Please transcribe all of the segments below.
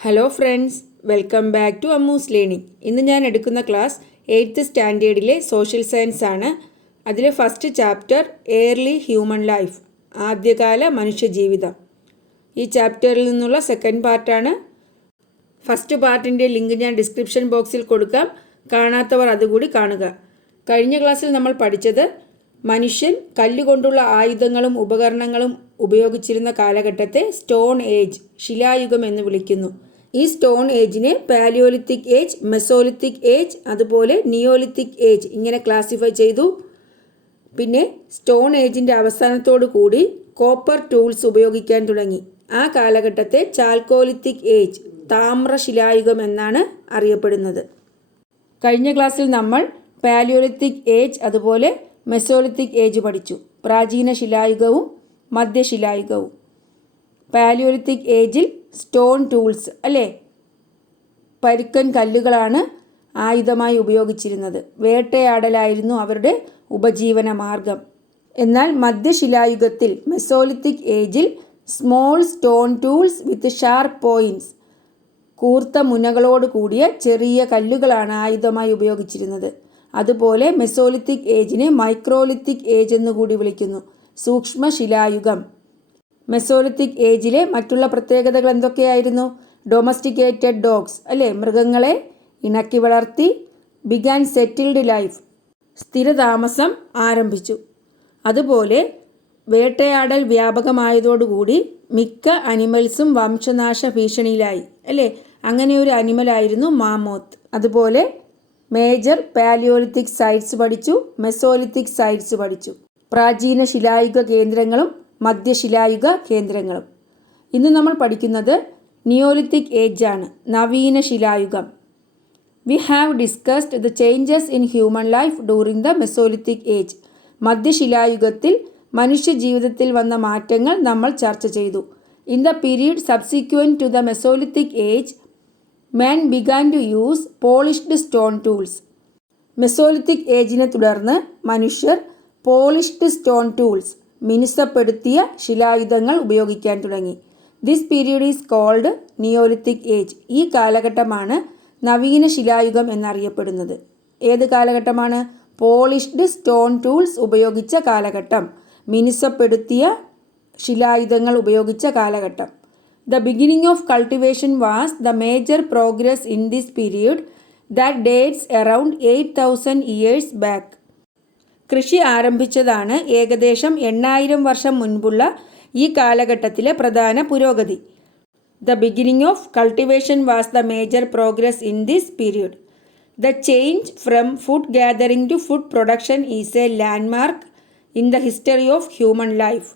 Hello friends, welcome back to Ammu's learning. ഇന്ന് ഞാൻ എടുക്കുന്ന ക്ലാസ് 8th സ്റ്റാൻഡേർഡിലെ സോഷ്യൽ സയൻസ് ആണ്. അതിലെ first chapter early human life, ആദ്യകാല മനുഷ്യജീവിതം. ഈ ചാപ്റ്ററിൽ നിന്നുള്ള സെക്കൻഡ് പാർട്ടാണ്. ഫസ്റ്റ് പാർട്ടിൻ്റെ ലിങ്ക് ഞാൻ ഡിസ്ക്രിപ്ഷൻ ബോക്സിൽ കൊടുക്കാം. കാണാത്തവർ അതുകൂടി കാണുക. കഴിഞ്ഞ ക്ലാസ്സിൽ നമ്മൾ പഠിച്ചത് മനുഷ്യൻ കല്ലുകൊണ്ടുള്ള ആയുധങ്ങളും ഉപകരണങ്ങളും ഉപയോഗിച്ചിരുന്ന കാലഘട്ടത്തെ സ്റ്റോൺ ഏജ്, ശിലായുഗം എന്ന് വിളിക്കുന്നു. ഈ സ്റ്റോൺ ഏജിനെ പാലിയോലിത്തിക് ഏജ്, മെസോലിത്തിക് ഏജ്, അതുപോലെ നിയോലിത്തിക് ഏജ് ഇങ്ങനെ ക്ലാസിഫൈ ചെയ്തു. പിന്നെ സ്റ്റോൺ ഏജിൻ്റെ അവസാനത്തോടു കൂടി കോപ്പർ ടൂൾസ് ഉപയോഗിക്കാൻ തുടങ്ങി. ആ കാലഘട്ടത്തെ ചാൽക്കോലിത്തിക് ഏജ്, താമ്രശിലായുഗം എന്നാണ് അറിയപ്പെടുന്നത്. കഴിഞ്ഞ ക്ലാസ്സിൽ നമ്മൾ പാലിയോലിത്തിക് ഏജ് അതുപോലെ മെസോലിത്തിക് ഏജ് പഠിച്ചു. പ്രാചീന ശിലായുഗവും മധ്യശിലായുഗവും. പാലിയോലിത്തിക് ഏജിൽ സ്റ്റോൺ ടൂൾസ് അല്ലേ, പരുക്കൻ കല്ലുകളാണ് ആയുധമായി ഉപയോഗിച്ചിരുന്നത്. വേട്ടയാടലായിരുന്നു അവരുടെ ഉപജീവന മാർഗം. എന്നാൽ മധ്യശിലായുഗത്തിൽ, മെസോലിത്തിക് ഏജിൽ small stone tools with sharp points, കൂർത്ത മുനകളോട് കൂടിയ ചെറിയ കല്ലുകളാണ് ആയുധമായി ഉപയോഗിച്ചിരുന്നത്. അതുപോലെ മെസോലിത്തിക് ഏജിനെ മൈക്രോലിത്തിക് ഏജ് എന്നുകൂടി വിളിക്കുന്നു, സൂക്ഷ്മശിലായുഗം. മെസോലിത്തിക് ഏജിലെ മറ്റുള്ള പ്രത്യേകതകൾ എന്തൊക്കെയായിരുന്നു? ഡൊമസ്റ്റിക്കേറ്റഡ് ഡോഗ്സ് അല്ലേ, മൃഗങ്ങളെ ഇണക്കി വളർത്തി. ബിഗാൻ സെറ്റിൽഡ് ലൈഫ്, സ്ഥിരതാമസം ആരംഭിച്ചു. അതുപോലെ വേട്ടയാടൽ വ്യാപകമായതോടുകൂടി മിക്ക അനിമൽസും വംശനാശ ഭീഷണിയിലായി അല്ലേ. അങ്ങനെ ഒരു അനിമലായിരുന്നു മാമോത്ത്. അതുപോലെ മേജർ പാലിയോലിത്തിക് സൈറ്റ്സ് പഠിച്ചു, മെസോലിത്തിക് സൈറ്റ്സ് പഠിച്ചു. പ്രാചീന ശിലായുഗ കേന്ദ്രങ്ങളും മധ്യശിലായുഗ കേന്ദ്രങ്ങളും. ഇന്ന് നമ്മൾ പഠിക്കുന്നത് നിയോലിത്തിക് ഏജ് ആണ്, നവീന ശിലായുഗം. We have discussed the changes in human life during the Mesolithic age. മധ്യശിലായുഗത്തിൽ മനുഷ്യജീവിതത്തിൽ വന്ന മാറ്റങ്ങൾ നമ്മൾ ചർച്ച ചെയ്തു. In the period subsequent to the Mesolithic age, men began to use polished stone tools. Mesolithic ഏജിനെ തുടർന്ന് മനുഷ്യർ പോളിഷ്ഡ് സ്റ്റോൺ ടൂൾസ്, മിനുസപ്പെടുത്തിയ ശിലായുധങ്ങൾ ഉപയോഗിക്കാൻ തുടങ്ങി. This period is called neolithic age. ഈ കാലഘട്ടമാണ് നവീന ശിലായുഗം എന്നറിയപ്പെടുന്നത്. ഏത് കാലഘട്ടമാണ്? പോളിഷ്ഡ് സ്റ്റോൺ ടൂൾസ് ഉപയോഗിച്ച കാലഘട്ടം, മിനുസപ്പെടുത്തിയ ശിലായുധങ്ങൾ ഉപയോഗിച്ച കാലഘട്ടം. The beginning of cultivation was the major progress in this period that dates around 8,000 years back. കൃഷി ആരംഭിച്ചതാണ് ഏകദേശം 8000 വർഷം മുൻപുള്ള ഈ കാലഘട്ടത്തിലെ പ്രധാന പുരോഗതി. The beginning of cultivation was the major progress in this period. The change from food gathering to food production is a landmark in the history of human life.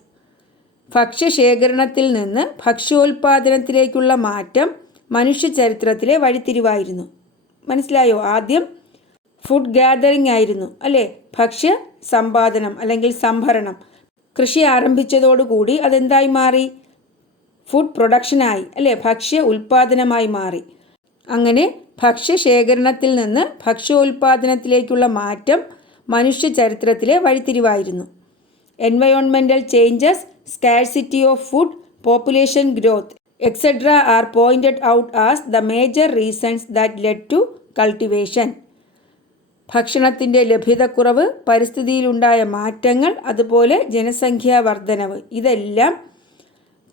ഭക്ഷ്യശേഖരണത്തിൽ നിന്ന് ഭക്ഷ്യോൽപാദനത്തിലേക്കുള്ള മാറ്റം മനുഷ്യ ചരിത്രത്തിലെ വഴിത്തിരിവായിരുന്നു. മനസ്സിലായോ? ആദ്യം ഫുഡ് ഗാദറിംഗ് ആയിരുന്നു അല്ലേ, ഭക്ഷ്യ സമ്പാദനം അല്ലെങ്കിൽ സംഭരണം. കൃഷി ആരംഭിച്ചതോടുകൂടി അതെന്തായി മാറി? ഫുഡ് പ്രൊഡക്ഷനായി അല്ലേ, ഭക്ഷ്യ ഉൽപാദനമായി മാറി. അങ്ങനെ ഭക്ഷ്യശേഖരണത്തിൽ നിന്ന് ഭക്ഷ്യോൽപാദനത്തിലേക്കുള്ള മാറ്റം മനുഷ്യ ചരിത്രത്തിലെ വഴിത്തിരിവായിരുന്നു. Environmental changes, scarcity of food, population growth, etc. are pointed out as the major reasons that led to cultivation. ഭക്ഷണത്തിൻ്റെ ലഭ്യതക്കുറവ്, പരിസ്ഥിതിയിലുണ്ടായ മാറ്റങ്ങൾ, അതുപോലെ ജനസംഖ്യാ വർധനവ്, ഇതെല്ലാം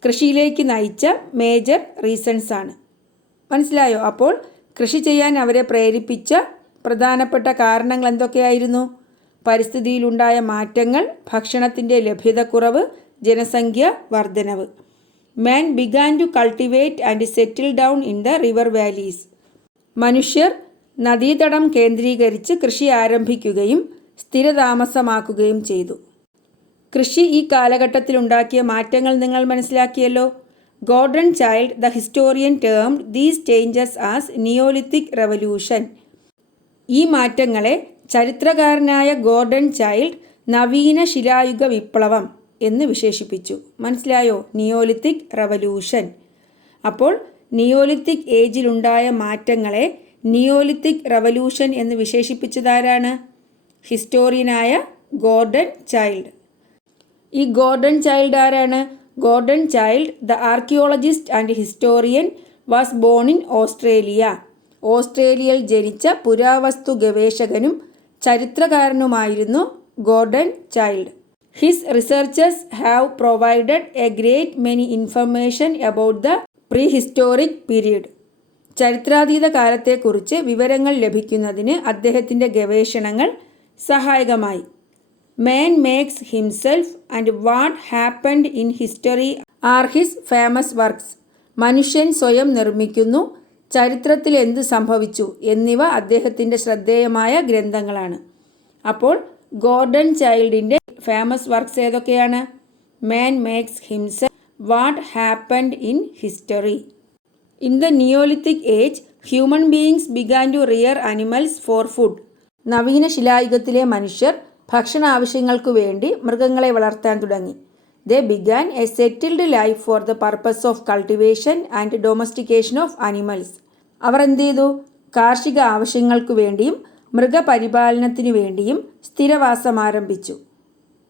കൃഷിയിലേക്ക് നയിച്ച മേജർ റീസൺസ് ആണ്. മനസ്സിലായോ? അപ്പോൾ കൃഷി ചെയ്യാൻ അവരെ പ്രേരിപ്പിച്ച പ്രധാനപ്പെട്ട കാരണങ്ങൾ എന്തൊക്കെയായിരുന്നു? പരിസ്ഥിതിയിലുണ്ടായ മാറ്റങ്ങൾ, ഭക്ഷണത്തിൻ്റെ ലഭ്യതക്കുറവ്, ജനസംഖ്യ വർധനവ്. Man began to cultivate and settle down in the river valleys. മനുഷ്യർ നദീതടം കേന്ദ്രീകരിച്ച് കൃഷി ആരംഭിക്കുകയും സ്ഥിരതാമസമാക്കുകയും ചെയ്തു. കൃഷി ഈ കാലഘട്ടത്തിലുണ്ടാക്കിയ മാറ്റങ്ങൾ നിങ്ങൾ മനസ്സിലാക്കിയല്ലോ. Gordon Childe, the historian, termed these changes as neolithic revolution. ഈ മാറ്റങ്ങളെ ചരിത്രകാരനായ ഗോർഡൺ ചൈൽഡ് നവീന ശിലായുഗ വിപ്ലവം എന്ന് വിശേഷിപ്പിച്ചു. മനസ്സിലായോ? Neolithic revolution. അപ്പോൾ നിയോലിത്തിക് ഏജിലുണ്ടായ മാറ്റങ്ങളെ നിയോലിത്തിക് റവല്യൂഷൻ എന്ന് വിശേഷിപ്പിച്ചതാരാണ്? ഹിസ്റ്റോറിയനായ ഗോർഡൺ ചൈൽഡ്. ഈ ഗോർഡൺ ചൈൽഡ് ആരാണ്? Gordon Childe, the archaeologist and historian, was born in Australia. ഓസ്ട്രേലിയയിൽ ജനിച്ച പുരാവസ്തു ഗവേഷകനും ചരിത്രകാരനുമായിരുന്നു Gordon Childe. His researches have provided a great many information about the prehistoric period. ചരിത്രാതീത കാലത്തെക്കുറിച്ച് വിവരങ്ങൾ ലഭിക്കുന്നതിന് അദ്ദേഹത്തിൻ്റെ ഗവേഷണങ്ങൾ സഹായകമായി. Man makes himself and what happened in history are his famous works. മനുഷ്യൻ സ്വയം നിർമ്മിക്കുന്നു, ചരിത്രത്തിൽ എന്ത് സംഭവിച്ചു എന്നിവ അദ്ദേഹത്തിൻ്റെ ശ്രദ്ധേയമായ ഗ്രന്ഥങ്ങളാണ്. അപ്പോൾ ഗോർഡൻ ചൈൽഡിൻ്റെ ഫേമസ് വർക്ക്സ് ഏതൊക്കെയാണ്? Man makes himself, what happened in history. In the Neolithic age human beings began to rear animals for food. നവീന ശിലായുഗത്തിലെ മനുഷ്യർ ഭക്ഷണ ആവശ്യങ്ങൾക്കു വേണ്ടി മൃഗങ്ങളെ വളർത്താൻ തുടങ്ങി. They began a settled life for the purpose of cultivation and domestication of animals. അവർ എന്ത് ചെയ്തു? കാർഷിക ആവശ്യങ്ങൾക്കു വേണ്ടിയും മൃഗപരിപാലനത്തിനു വേണ്ടിയും സ്ഥിരവാസം ആരംഭിച്ചു.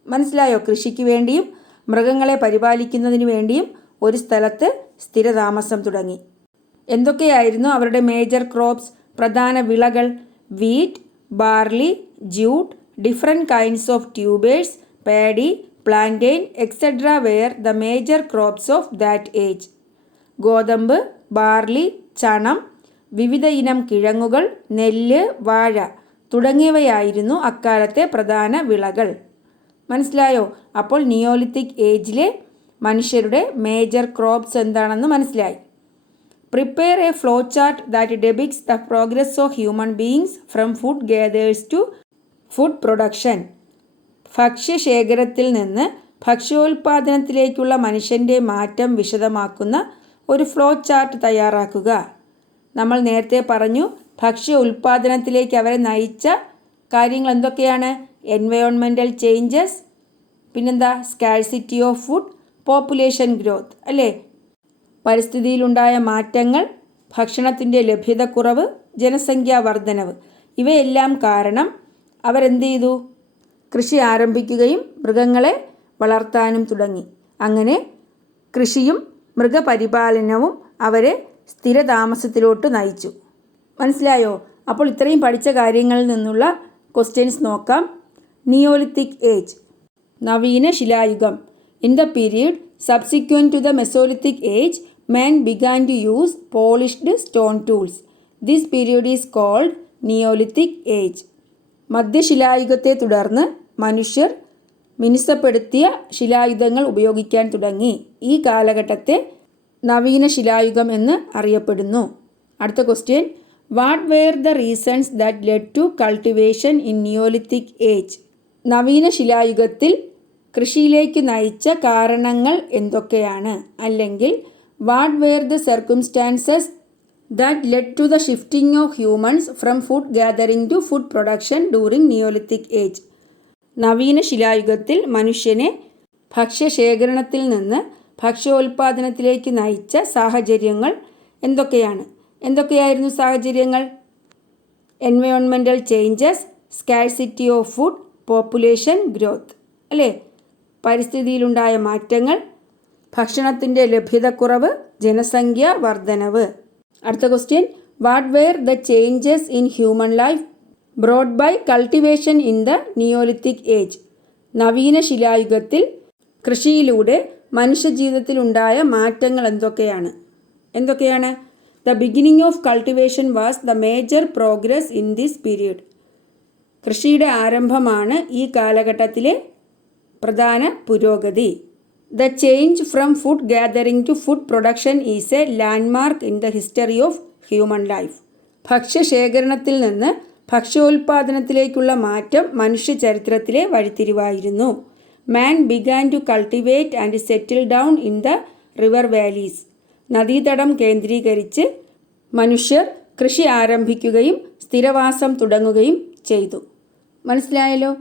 മനസ്സിലായോ? കൃഷിക്ക് വേണ്ടിയും മൃഗങ്ങളെ പരിപാലിക്കുന്നതിനു വേണ്ടിയും ഒരു സ്ഥലത്ത് സ്ഥിരതാമസം തുടങ്ങി. എന്തൊക്കെയായിരുന്നു അവരുടെ മേജർ ക്രോപ്സ്, പ്രധാന വിളകൾ? Wheat, barley, jute, different kinds of tubers, paddy, plantain etcetera were the major crops of that age. ഗോതമ്പ്, ബാർലി, ചണം, വിവിധ ഇനം കിഴങ്ങുകൾ, നെല്ല്, വാഴ തുടങ്ങിയവയായിരുന്നു അക്കാലത്തെ പ്രധാന വിളകൾ. മനസ്സിലായോ? അപ്പോൾ നിയോലിത്തിക് ഏജിലെ മനുഷ്യരുടെ മേജർ ക്രോപ്സ് എന്താണെന്ന് മനസ്സിലായി. Prepare a flow chart that depicts the progress of human beings from food gatherers to food production. ഭക്ഷ്യശേഖരത്തിൽ നിന്ന് ഭക്ഷ്യോൽപാദനത്തിലേക്കുള്ള മനുഷ്യൻ്റെ മാറ്റം വിശദമാക്കുന്ന ഒരു ഫ്ലോ ചാർട്ട് തയ്യാറാക്കുക. നമ്മൾ നേരത്തെ പറഞ്ഞു, ഭക്ഷ്യ ഉൽപാദനത്തിലേക്ക് അവരെ നയിച്ച കാര്യങ്ങൾ എന്തൊക്കെയാണ്? എൻവയോൺമെൻറ്റൽ ചേഞ്ചസ്, പിന്നെന്താ? സ്കാഴ്സിറ്റി ഓഫ് ഫുഡ്, പോപ്പുലേഷൻ ഗ്രോത്ത്, അല്ലേ? പരിസ്ഥിതിയിലുണ്ടായ മാറ്റങ്ങൾ, ഭക്ഷണത്തിൻ്റെ ലഭ്യതക്കുറവ്, ജനസംഖ്യാ വർധനവ്, ഇവയെല്ലാം കാരണം അവരെന്ത് ചെയ്തു? കൃഷി ആരംഭിക്കുകയും മൃഗങ്ങളെ വളർത്താനും തുടങ്ങി. അങ്ങനെ കൃഷിയും മൃഗപരിപാലനവും അവരെ സ്ഥിരതാമസത്തിലോട്ട് നയിച്ചു. മനസ്സിലായോ? അപ്പോൾ ഇത്രയും പഠിച്ച കാര്യങ്ങളിൽ നിന്നുള്ള ക്വസ്റ്റ്യൻസ് നോക്കാം. നിയോലിത്തിക് ഏജ്, നവീന ശിലായുഗം. In the period subsequent to the Mesolithic age man began to use polished stone tools. This period is called Neolithic age. മധ്യശിലായുഗത്തെ തുടർന്ന് മനുഷ്യർ മിനുസപ്പെടുത്തിയ ശിലായുധങ്ങൾ ഉപയോഗിക്കാൻ തുടങ്ങി. ഈ കാലഘട്ടത്തെ നവീന ശിലായുഗം എന്ന് അറിയപ്പെടുന്നു. അടുത്ത question, what were the reasons that led to cultivation in Neolithic age? നവീന ശിലായുഗത്തിൽ കൃഷിയിലേക്ക് നയിച്ച കാരണങ്ങൾ എന്തൊക്കെയാണ്? അല്ലെങ്കിൽ what were the circumstances that led to the shifting of humans from food gathering to food production during Neolithic age. നവീന ശിലായുഗത്തിൽ മനുഷ്യനെ ഭക്ഷ്യശേഖരണത്തിൽ നിന്ന് ഭക്ഷ്യോൽപാദനത്തിലേക്ക് നയിച്ച സാഹചര്യങ്ങൾ എന്തൊക്കെയാണ്? എന്തൊക്കെയായിരുന്നു സാഹചര്യങ്ങൾ? Environmental changes, scarcity of food, population growth, അല്ലേ? പരിസ്ഥിതിയിലുണ്ടായ മാറ്റങ്ങൾ, ഭക്ഷണത്തിൻ്റെ ലഭ്യതക്കുറവ്, ജനസംഖ്യ വർധനവ്. അടുത്ത question, what were the changes in human life brought by cultivation in the Neolithic age? നവീന ശിലായുഗത്തിൽ കൃഷിയിലൂടെ മനുഷ്യജീവിതത്തിലുണ്ടായ മാറ്റങ്ങൾ എന്തൊക്കെയാണ്? The beginning of cultivation was the major progress in this period. കൃഷിയുടെ ആരംഭമാണ് ഈ കാലഘട്ടത്തിലെ പ്രധാന പുരോഗതി. The change from food gathering to food production is a landmark in the history of human life. ഭക്ഷ്യശേഖരണത്തിൽ നിന്ന് ഭക്ഷ്യോൽപാദനത്തിലേക്കുള്ള മാറ്റം മനുഷ്യ ചരിത്രത്തിലെ വഴിത്തിരിവായിരുന്നു. Man began to cultivate and settle down in the river valleys. നദീതടം കേന്ദ്രീകരിച്ച് മനുഷ്യർ കൃഷി ആരംഭിക്കുകയും സ്ഥിരവാസം തുടങ്ങുകയും ചെയ്തു. മനസ്സിലായല്ലോ?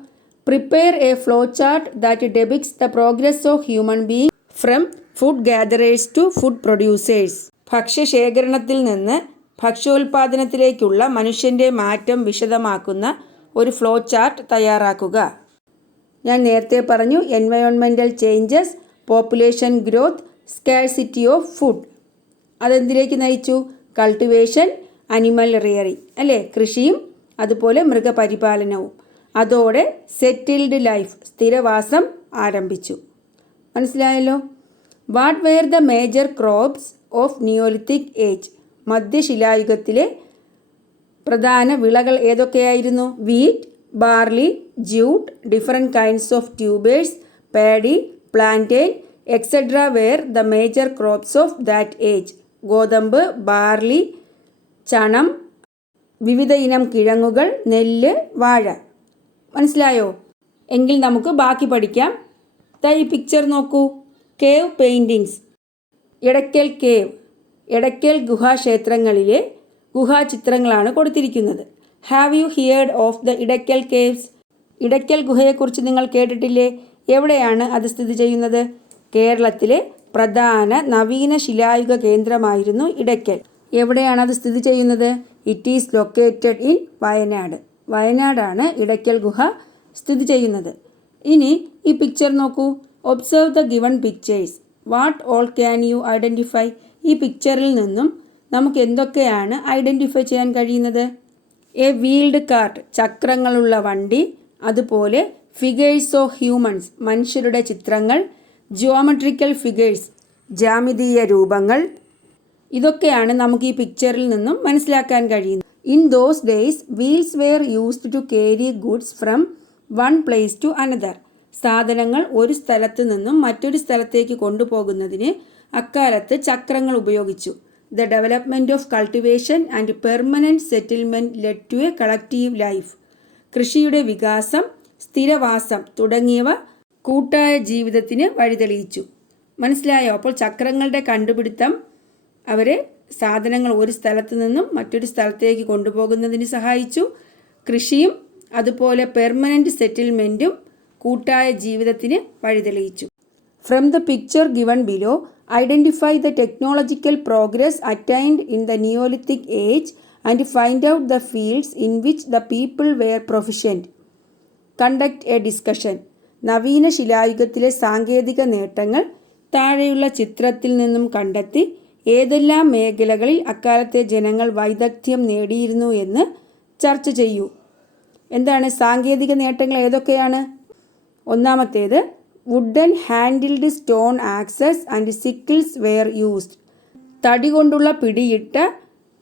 Prepare a flow chart that depicts the progress of human beings from food gatherers to food producers. ഭക്ഷ്യശേഖരണത്തിൽ നിന്ന് ഭക്ഷ്യോൽപാദനത്തിലേക്കുള്ള മനുഷ്യൻ്റെ മാറ്റം വിശദമാക്കുന്ന ഒരു ഫ്ലോ ചാർട്ട് തയ്യാറാക്കുക. ഞാൻ നേരത്തെ പറഞ്ഞു, environmental changes, population growth, scarcity of food. അതെന്തിലേക്ക് നയിച്ചു? കൾട്ടിവേഷൻ, അനിമൽ റിയറിങ് അല്ലേ, കൃഷിയും അതുപോലെ മൃഗപരിപാലനവും. അതോടെ സെറ്റിൽഡ് ലൈഫ്, സ്ഥിരവാസം ആരംഭിച്ചു. മനസ്സിലായല്ലോ? What were the major crops of neolithic age? മധ്യശിലായുഗത്തിലെ പ്രധാന വിളകൾ ഏതൊക്കെയായിരുന്നു? Wheat, barley, jute, different kinds of tubers, paddy, plantain etcetera were the major crops of that age. ഗോതമ്പ്, ബാർലി, ചണം, വിവിധ ഇനം കിഴങ്ങുകൾ, നെല്ല്, വാഴ. മനസ്സിലായോ? എങ്കിൽ നമുക്ക് ബാക്കി പഠിക്കാം. ഈ പിക്ചർ നോക്കൂ. Cave paintings. Edakkal cave, Edakkal ഗുഹാക്ഷേത്രങ്ങളിലെ ഗുഹാചിത്രങ്ങളാണ് കൊടുത്തിരിക്കുന്നത്. Have you heard of the Edakkal caves? ഇടയ്ക്കൽ ഗുഹയെക്കുറിച്ച് നിങ്ങൾ കേട്ടിട്ടില്ലേ? എവിടെയാണ് അത് സ്ഥിതി ചെയ്യുന്നത്? കേരളത്തിലെ പ്രധാന നവീന ശിലായുഗ കേന്ദ്രമായിരുന്നു ഇടയ്ക്കൽ. എവിടെയാണ് അത് സ്ഥിതി ചെയ്യുന്നത്? It is located in Wayanad. വയനാടാണ് ഇടയ്ക്കൽ ഗുഹ സ്ഥിതി ചെയ്യുന്നത്. ഇനി ഈ പിക്ചർ നോക്കൂ. Observe the given pictures. What all can you identify? ഈ പിക്ചറിൽ നിന്നും നമുക്ക് എന്തൊക്കെയാണ് ഐഡൻറ്റിഫൈ ചെയ്യാൻ കഴിയുന്നത്? എ വീൽഡ് കാർട്ട്, ചക്രങ്ങളുള്ള വണ്ടി, അതുപോലെ ഫിഗേഴ്സ് ഓഫ് ഹ്യൂമൻസ്, മനുഷ്യരുടെ ചിത്രങ്ങൾ, ജിയോമെട്രിക്കൽ ഫിഗേഴ്സ്, ജാമിതീയ രൂപങ്ങൾ. ഇതൊക്കെയാണ് നമുക്ക് ഈ പിക്ചറിൽ നിന്നും മനസ്സിലാക്കാൻ കഴിയുന്നത്. In those days wheels were used to carry goods from one place to another. സാധനങ്ങൾ ഒരു സ്ഥലത്ത് നിന്നും മറ്റൊരു സ്ഥലത്തേക്ക് കൊണ്ടുപോകുന്നതിന് അക്കാലത്ത് ചക്രങ്ങൾ ഉപയോഗിച്ചു. The development of cultivation and permanent settlement led to a collective life. കൃഷിയുടെ വികാസം, സ്ഥിരവാസം തുടങ്ങിയവ കൂട്ടായ ജീവിതത്തിന് വഴിതെളിയിച്ചു. മനസ്സിലായോ? അപ്പോൾ ചക്രങ്ങളുടെ കണ്ടുപിടുത്തം അവരെ സാധനങ്ങൾ ഒരു സ്ഥലത്ത് നിന്നും മറ്റൊരു സ്ഥലത്തേക്ക് കൊണ്ടുപോകുന്നതിന് സഹായിച്ചു. കൃഷിയും അതുപോലെ പെർമനൻറ്റ് സെറ്റിൽമെൻറ്റും കൂട്ടായ ജീവിതത്തിന് വഴിതെളിയിച്ചു. From the picture given below identify the technological progress attained in the Neolithic age and find out the fields in which the people were proficient. Conduct a discussion. നവീന ശിലായുഗത്തിലെ സാങ്കേതിക നേട്ടങ്ങൾ താഴെയുള്ള ചിത്രത്തിൽ നിന്നും കണ്ടെത്തി ഏതെല്ലാം മേഖലകളിൽ അക്കാലത്തെ ജനങ്ങൾ വൈദഗ്ധ്യം നേടിയിരുന്നു എന്ന് ചർച്ച ചെയ്യൂ. എന്താണ് സാങ്കേതിക നേട്ടങ്ങൾ? ഏതൊക്കെയാണ്? ഒന്നാമത്തേത്, wooden handled stone axes and sickles were used. തടി കൊണ്ടുള്ള പിടിയിട്ട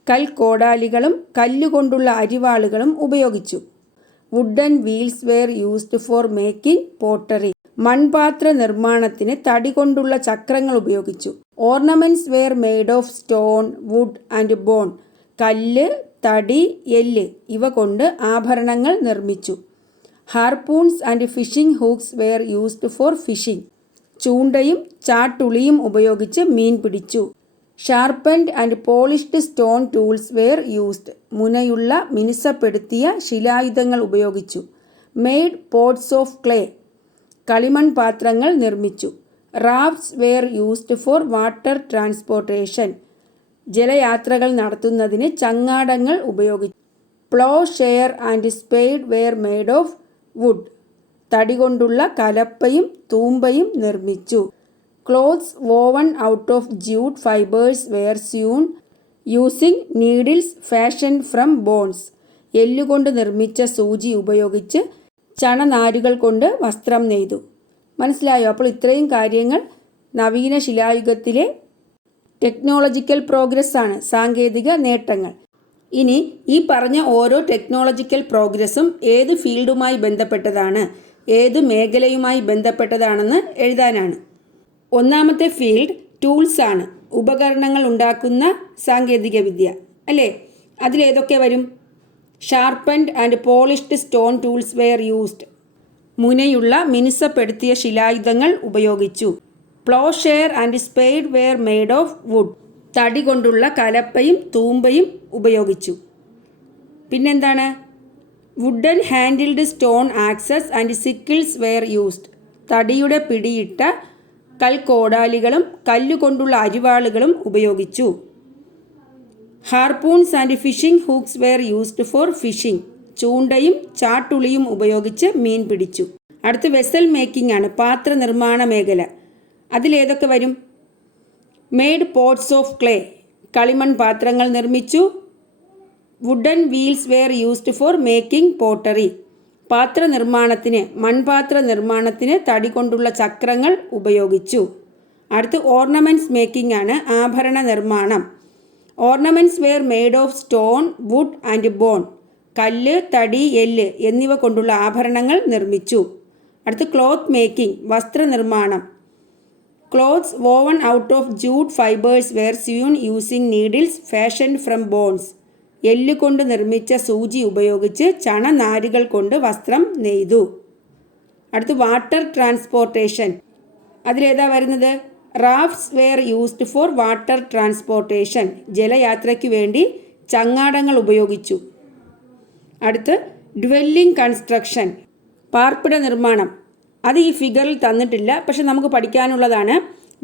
കൽക്കോടാലികളും കല്ലുകൊണ്ടുള്ള അരിവാളുകളും ഉപയോഗിച്ചു. Wooden wheels were used for making pottery. മൺപാത്ര നിർമ്മാണത്തിന് തടി കൊണ്ടുള്ള ചക്രങ്ങൾ ഉപയോഗിച്ചു. Ornaments were made of stone, wood and bone. കല്ല്, തടി, എല്ല് ഇവ കൊണ്ട് ആഭരണങ്ങൾ നിർമ്മിച്ചു. Harpoons and fishing hooks were used for fishing. ചൂണ്ടയും ചാട്ടുളിയും ഉപയോഗിച്ച് മീൻ പിടിച്ചു. Sharpened and polished stone tools were used. മുനയുള്ള മിനുസപ്പെടുത്തിയ ശിലായുധങ്ങൾ ഉപയോഗിച്ചു. Made pots of clay. കളിമൺ പാത്രങ്ങൾ നിർമ്മിച്ചു. Rafts were used for water transportation. ജലയാത്രകൾ നടത്തുന്നതിന് ചങ്ങാടങ്ങൾ ഉപയോഗിച്ചു. Ploughshare and spade were made of wood. തടി കൊണ്ടുള്ള കലപ്പയും തൂമ്പയും നിർമ്മിച്ചു. Clothes woven out of jute fibres were sewn using needles fashioned from bones. എല്ലുകൊണ്ട് നിർമ്മിച്ച സൂചി ഉപയോഗിച്ച് ചണനാരുകൾ കൊണ്ട് വസ്ത്രം നെയ്തു. മനസ്സിലായോ? അപ്പോൾ ഇത്രയും കാര്യങ്ങൾ നവീന ശിലായുഗത്തിലെ ടെക്നോളജിക്കൽ പ്രോഗ്രസ് ആണ്, സാങ്കേതിക നേട്ടങ്ങൾ. ഇനി ഈ പറഞ്ഞ ഓരോ ടെക്നോളജിക്കൽ പ്രോഗ്രസ്സും ഏത് ഫീൽഡുമായി ബന്ധപ്പെട്ടതാണ്, ഏത് മേഖലയുമായി ബന്ധപ്പെട്ടതാണെന്ന് എഴുതാനാണ്. ഒന്നാമത്തെ ഫീൽഡ് ടൂൾസ് ആണ്, ഉപകരണങ്ങൾ ഉണ്ടാക്കുന്ന സാങ്കേതിക വിദ്യ അല്ലേ? അതിലേതൊക്കെ വരും? Sharpened and polished stone tools were used. മുനയുള്ള മിനുസപ്പെടുത്തിയ ശിലായുധങ്ങൾ ഉപയോഗിച്ചു. Ploughshare and spade were made of wood. തടി കൊണ്ടുള്ള കലപ്പയും തൂമ്പയും ഉപയോഗിച്ചു. പിന്നെന്താണ്? Wooden handled stone axes and sickles were used. തടിയുടെ പിടിയിട്ട കൽക്കോടാലികളും കല്ലുകൊണ്ടുള്ള അരിവാളുകളും ഉപയോഗിച്ചു. Harpoons and fishing hooks were used for fishing. ചൂണ്ടയും ചാട്ടുളിയും ഉപയോഗിച്ച് മീൻ പിടിച്ചു. അടുത്ത് വെസൽ മേക്കിംഗ് ആണ്, പാത്ര നിർമ്മാണ മേഖല. അതിലേതൊക്കെ വരും? Made pots of clay. കളിമൺ പാത്രങ്ങൾ നിർമ്മിച്ചു. Wooden wheels were used for making pottery. പാത്ര നിർമ്മാണത്തിന്, മൺപാത്ര നിർമ്മാണത്തിന് തടി കൊണ്ടുള്ള ചക്രങ്ങൾ ഉപയോഗിച്ചു. അടുത്ത് ഓർണമെൻറ്റ്സ് മേക്കിംഗ് ആണ്, ആഭരണ നിർമ്മാണം. Ornaments were made of stone, wood and bone. കല്ല്, തടി, എല്ല് എന്നിവ കൊണ്ടുള്ള ആഭരണങ്ങൾ നിർമ്മിച്ചു. അടുത്ത് ക്ലോത്ത് മേക്കിംഗ്, വസ്ത്രനിർമ്മാണം. Clothes woven out of jute fibres were sewn using needles fashioned from bones. എല്ല് കൊണ്ട് നിർമ്മിച്ച സൂചി ഉപയോഗിച്ച് ചണനാരുകൾ കൊണ്ട് വസ്ത്രം നെയ്തു. അടുത്ത് വാട്ടർ ട്രാൻസ്പോർട്ടേഷൻ. അതിലേതാ വരുന്നത്? Rafts were used for water transportation. ജലയാത്രയ്ക്ക് വേണ്ടി ചങ്ങാടങ്ങൾ ഉപയോഗിച്ചു. അടുത്ത് ഡ്വെല്ലിംഗ് കൺസ്ട്രക്ഷൻ, പാർപ്പിട നിർമ്മാണം. അത് ഈ ഫിഗറിൽ തന്നിട്ടില്ല, പക്ഷെ നമുക്ക് പഠിക്കാനുള്ളതാണ്.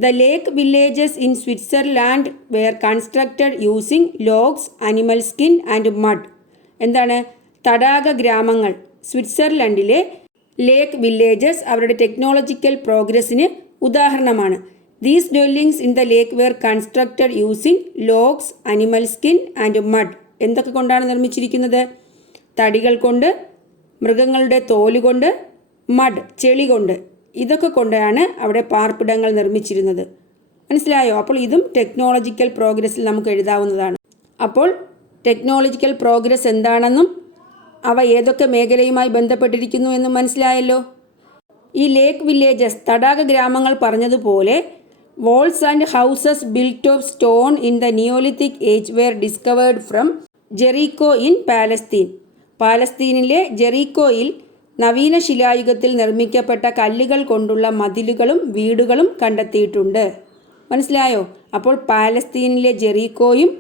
The lake villages in Switzerland were constructed using logs, animal skin and mud. എന്താണ്? തടാക ഗ്രാമങ്ങൾ. സ്വിറ്റ്സർലൻഡിലെ ലേക്ക് വില്ലേജസ് അവരുടെ ടെക്നോളജിക്കൽ പ്രോഗ്രസ്സിന് ഉദാഹരണമാണ്. These dwellings in the lake were constructed using logs, animal skin and mud. എന്തൊക്കെ കൊണ്ടാണ് നിർമ്മിച്ചിരിക്കുന്നത്? തടികൾ കൊണ്ട്, മൃഗങ്ങളുടെ തോലുകൊണ്ട്, മഡ് ചെളി കൊണ്ട്. ഇതൊക്കെ കൊണ്ടാണ് അവിടെ പാർപ്പിടങ്ങൾ നിർമ്മിച്ചിരുന്നത്. മനസ്സിലായോ? അപ്പോൾ ഇതും ടെക്നോളജിക്കൽ പ്രോഗ്രസ്സിൽ നമുക്ക് എഴുതാവുന്നതാണ്. അപ്പോൾ ടെക്നോളജിക്കൽ പ്രോഗ്രസ് എന്താണെന്നും അവ ഏതൊക്കെ മേഖലയുമായി ബന്ധപ്പെട്ടിരിക്കുന്നു എന്നും മനസ്സിലായല്ലോ. ഈ ലേക്ക് വില്ലേജസ്, തടാക ഗ്രാമങ്ങൾ പറഞ്ഞതുപോലെ walls and houses built of stone in the Neolithic age were discovered from Jericho in Palestine. പാലസ്തീനിലെ ജെറീക്കോയിൽ നവീന ശിലായുഗത്തിൽ നിർമ്മിക്കപ്പെട്ട കല്ലുകൾ കൊണ്ടുള്ള മതിലുകളും വീടുകളും കണ്ടെത്തിയിട്ടുണ്ട്. മനസ്സിലായോ? അപ്പോൾ പാലസ്തീനിലെ ജെറീക്കോയും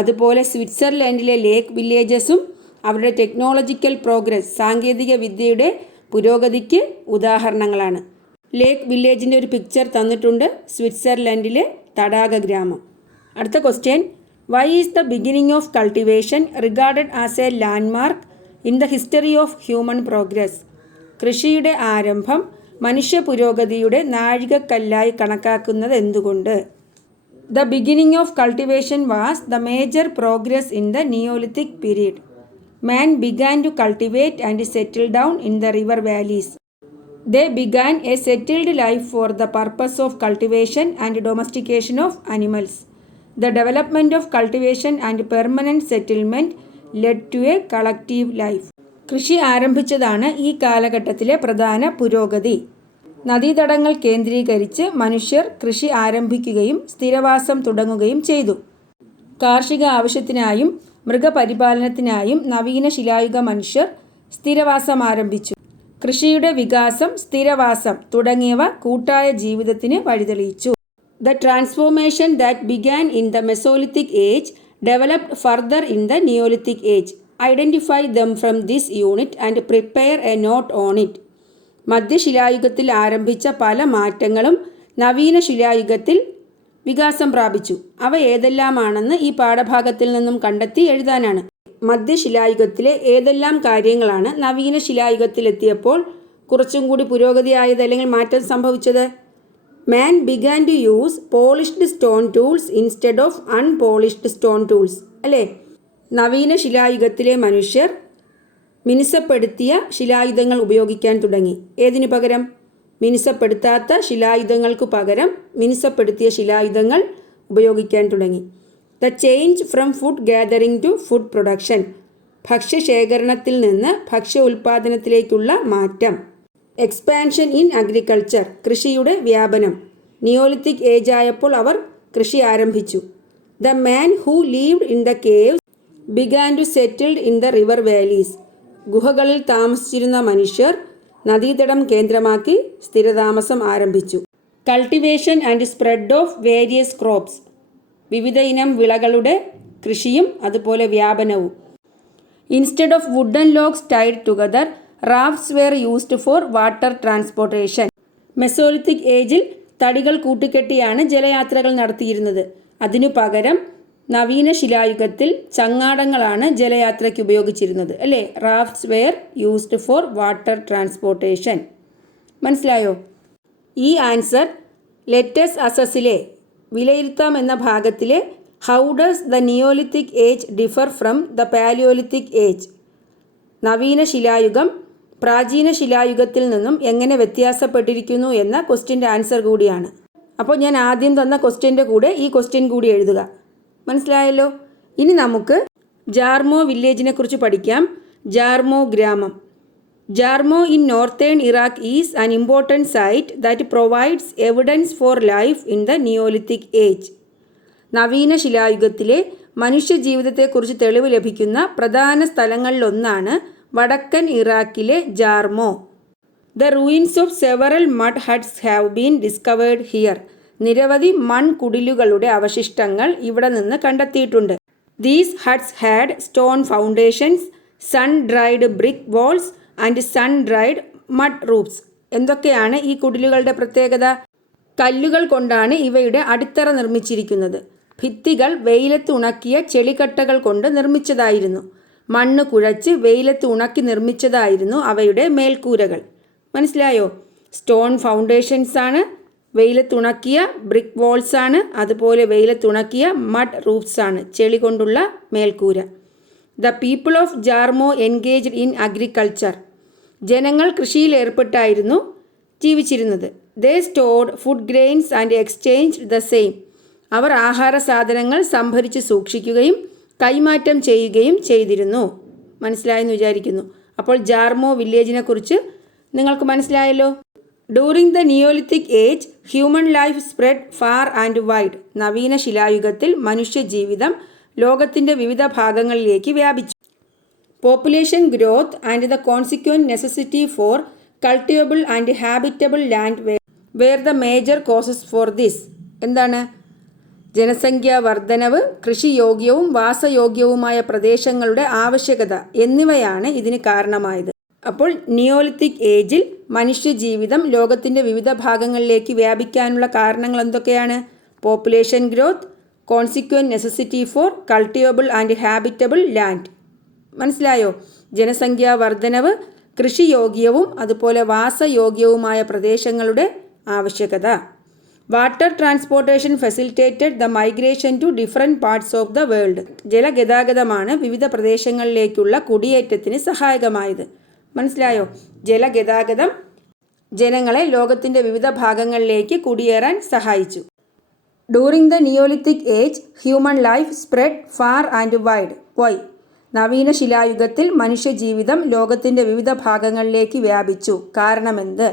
അതുപോലെ സ്വിറ്റ്സർലൻഡിലെ ലേക്ക് വില്ലേജസും അവരുടെ ടെക്നോളജിക്കൽ പ്രോഗ്രസ്, സാങ്കേതിക വിദ്യയുടെ പുരോഗതിക്ക് ഉദാഹരണങ്ങളാണ്. ലേക്ക് വില്ലേജിൻ്റെ ഒരു പിക്ചർ തന്നിട്ടുണ്ട്, സ്വിറ്റ്സർലൻഡിലെ തടാക ഗ്രാമം. അടുത്ത question, why is the beginning of cultivation regarded as a landmark in the history of human progress? കൃഷിയുടെ ആരംഭം മനുഷ്യ പുരോഗതിയുടെ നാഴികക്കല്ലായി കണക്കാക്കുന്നത് എന്തുകൊണ്ട്? The beginning of cultivation was the major progress in the neolithic period. Man began to cultivate and settle down in the river valleys. They began a settled life for the purpose of cultivation and domestication of animals. The development of cultivation and permanent settlement led to a collective life. കൃഷി ആരംഭിച്ചതാണ് ഈ കാലഘട്ടത്തിലെ പ്രധാന പുരോഗതി. നദീതടങ്ങൾ കേന്ദ്രീകരിച്ച് മനുഷ്യർ കൃഷി ആരംഭിക്കുകയും സ്ഥിരവാസം തുടങ്ങുകയും ചെയ്തു. കാർഷിക ആവശ്യത്തിനായും മൃഗപരിപാലനത്തിനായും നവീന ശിലായുഗ മനുഷ്യർ സ്ഥിരവാസം ആരംഭിച്ചു. കൃഷിയുടെ വികാസം, സ്ഥിരവാസം തുടങ്ങിയവ കൂട്ടായ ജീവിതത്തിന് വഴിതെളിയിച്ചു. The transformation that began in the Mesolithic age developed further in the Neolithic age. Identify them from this unit and prepare a note on it. മധ്യശിലായുഗത്തിൽ ആരംഭിച്ച പല മാറ്റങ്ങളും നവീന ശിലായുഗത്തിൽ വികാസം പ്രാപിച്ചു. അവ ഏതെല്ലാമാണെന്ന് ഈ പാഠഭാഗത്തിൽ നിന്നും കണ്ടെത്തി എഴുതാനാണ്. മധ്യശിലായുഗത്തിലെ ഏതെല്ലാം കാര്യങ്ങളാണ് നവീന ശിലായുഗത്തിലെത്തിയപ്പോൾ കുറച്ചും കൂടി പുരോഗതിയായത് അല്ലെങ്കിൽ മാറ്റം സംഭവിച്ചത്? Man began to use polished stone tools instead of unpolished stone tools. അല്ലേ? നവീന ശിലായുഗത്തിലെ മനുഷ്യർ മിനുസപ്പെടുത്തിയ ശിലായുധങ്ങൾ ഉപയോഗിക്കാൻ തുടങ്ങി. ഏതിനു പകരം? മിനുസപ്പെടുത്താത്ത ശിലായുധങ്ങൾക്കു പകരം മിനുസപ്പെടുത്തിയ ശിലായുധങ്ങൾ ഉപയോഗിക്കാൻ തുടങ്ങി. The change from food gathering to food production. ഭക്ഷ്യശേഖരണത്തിൽ നിന്ന് ഭക്ഷ്യ ഉൽപ്പാദനത്തിലേക്കുള്ള മാറ്റം. Expansion in agriculture. കൃഷിയുടെ വ്യാപനം. നിയോലിത്തിക് ഏജ് ആയപ്പോൾ അവർ കൃഷി ആരംഭിച്ചു. The man who lived in the caves began to settled in the river valleys. ഗുഹകളിൽ താമസിച്ചിരുന്ന മനുഷ്യർ നദീതടം കേന്ദ്രമാക്കി സ്ഥിരതാമസം ആരംഭിച്ചു. Cultivation and spread of various crops. വിവിധ ഇനം വിളകളുടെ കൃഷിയും അതുപോലെ വ്യാപനവും. Instead of wooden logs tied together, rafts were used for water transportation. Mesolithic ഏജിൽ തടികൾ കൂട്ടിക്കെട്ടിയാണ് ജലയാത്രകൾ നടത്തിയിരുന്നത്. അതിനു പകരം നവീന ശിലായുഗത്തിൽ ചങ്ങാടങ്ങളാണ് ജലയാത്രയ്ക്ക് ഉപയോഗിച്ചിരുന്നത്. അല്ലേ? Rafts were used for water transportation. മനസ്സിലായോ? ഈ ആൻസർ ലെറ്റസ് അസസിലെ വിലയിരുത്താം എന്ന ഭാഗത്തിലെ how does the Neolithic age differ from the Palaeolithic age? നവീന ശിലായുഗം പ്രാചീന ശിലായുഗത്തിൽ നിന്നും എങ്ങനെ വ്യത്യാസപ്പെട്ടിരിക്കുന്നു എന്ന ക്വസ്റ്റ്യൻ്റെ ആൻസർ കൂടിയാണ്. അപ്പോൾ ഞാൻ ആദ്യം തന്ന ക്വസ്റ്റ്യൻ്റെ കൂടെ ഈ ക്വസ്റ്റ്യൻ കൂടി എഴുതുക. മനസ്സിലായല്ലോ? ഇനി നമുക്ക് ജാർമോ വില്ലേജിനെ കുറിച്ച് പഠിക്കാം. ജാർമോ ഗ്രാമം. Jarmo in northern Iraq is an important site that provides evidence for life in the Neolithic age. നവീന ശിലായുഗത്തിലെ മനുഷ്യജീവിതത്തെക്കുറിച്ച് തെളിവ് ലഭിക്കുന്ന പ്രധാന സ്ഥലങ്ങളിലൊന്നാണ് വടക്കൻ ഇറാഖിലെ Jarmo. The ruins of several mud huts have been discovered here. നിരവധി മൺകുടിലുകളുടെ അവശിഷ്ടങ്ങൾ ഇവിടെ നിന്ന് കണ്ടെത്തിയിട്ടുണ്ട്. These huts had stone foundations, sun dried brick walls and sun dried mud roofs. എന്തൊക്കെയാണ് ഈ കുടിലുകളുടെ പ്രത്യേകത? കല്ലുകൾ കൊണ്ടാണ് ഇവയുടെ അടിത്തറ നിർമ്മിച്ചിരിക്കുന്നത്. ഭിത്തികൾ വെയിലത്ത് ഉണക്കിയ ചെളിക്കട്ടകൾ കൊണ്ട് നിർമ്മിച്ചതായിരുന്നു. മണ്ണ് കുഴച്ച് വെയിലത്ത് ഉണക്കി നിർമ്മിച്ചതായിരുന്നു അവയുടെ മേൽക്കൂരകൾ. മനസ്സിലായോ? സ്റ്റോൺ ഫൗണ്ടേഷൻസ് ആണ്, വെയിലത്തുണക്കിയ ബ്രിക്ക് വാൾസ് ആണ്, അതുപോലെ വെയിലത്തുണക്കിയ മഡ് റൂഫ്സ് ആണ്, ചെളി കൊണ്ടുള്ള മേൽക്കൂര. The people of Jarmo engaged in agriculture. ജനങ്ങൾ കൃഷിയിൽ ഏർപ്പെട്ടായിരുന്നു ജീവിച്ചിരുന്നത്. They stored food grains and exchange the same. അവർ ആഹാര സാധനങ്ങൾ സംഭരിച്ച് സൂക്ഷിക്കുകയും കൈമാറ്റം ചെയ്യുകയും ചെയ്തിരുന്നു. മനസ്സിലായെന്ന് വിചാരിക്കുന്നു. അപ്പോൾ ജാർമോ വില്ലേജിനെ കുറിച്ച് നിങ്ങൾക്ക് മനസ്സിലായല്ലോ. During the Neolithic age human life spread far and wide. നവീന ശിലായുഗത്തിൽ മനുഷ്യജീവിതം ലോകത്തിൻ്റെ വിവിധ ഭാഗങ്ങളിലേക്ക് വ്യാപിച്ചു. Population growth and the consequent necessity for cultivable and habitable land were the major causes for this. എന്താണ്? ജനസംഖ്യാ വർധനവ്, കൃഷിയോഗ്യവും വാസയോഗ്യവുമായ പ്രദേശങ്ങളുടെ ആവശ്യകത എന്നിവയാണ് ഇതിന് കാരണമായത്. അപ്പോൾ നിയോലിത്തിക് ഏജിൽ മനുഷ്യജീവിതം ലോകത്തിൻ്റെ വിവിധ ഭാഗങ്ങളിലേക്ക് വ്യാപിക്കാനുള്ള കാരണങ്ങൾ എന്തൊക്കെയാണ്? Population growth, consequent necessity for cultivable and habitable land. മനസ്സിലായോ? ജനസംഖ്യാ വർധനവ്, കൃഷിയോഗ്യവും അതുപോലെ വാസയോഗ്യവുമായ പ്രദേശങ്ങളുടെ ആവശ്യകത. Water transportation facilitated the migration to different parts of the world. ജലഗതാഗതമാണ് വിവിധ പ്രദേശങ്ങളിലേക്കുള്ള കുടിയേറ്റത്തിന് സഹായകമായത്. മനസ്സിലായോ? ജലഗതാഗതം ജനങ്ങളെ ലോകത്തിൻ്റെ വിവിധ ഭാഗങ്ങളിലേക്ക് കുടിയേറാൻ സഹായിച്ചു. During the Neolithic age human life spread far and wide. Why? നവീന ശിലായുഗത്തിൽ മനുഷ്യജീവിതം ലോകത്തിൻ്റെ വിവിധ ഭാഗങ്ങളിലേക്ക് വ്യാപിച്ചു. കാരണമെന്ത്?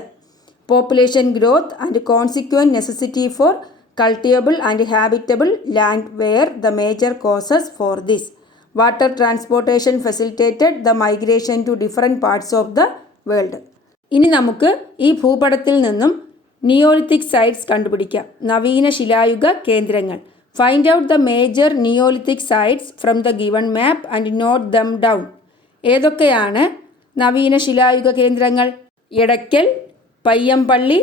Population growth and consequent necessity for cultivable and habitable land were the major causes for this. Water transportation facilitated the migration to different parts of the world. ഇനി നമുക്ക് ഈ ഭൂപടത്തിൽ നിന്നും നിയോലിത്തിക് സൈറ്റ്സ് കണ്ടുപിടിക്കാം. നവീന ശിലായുഗ കേന്ദ്രങ്ങൾ. Find out the major Neolithic sites from the given map and not them down. ഏതൊക്കെയാണ് നവീന ശിലായുഗ കേന്ദ്രങ്ങൾ? എടയ്ക്കൽ, പയ്യമ്പള്ളി,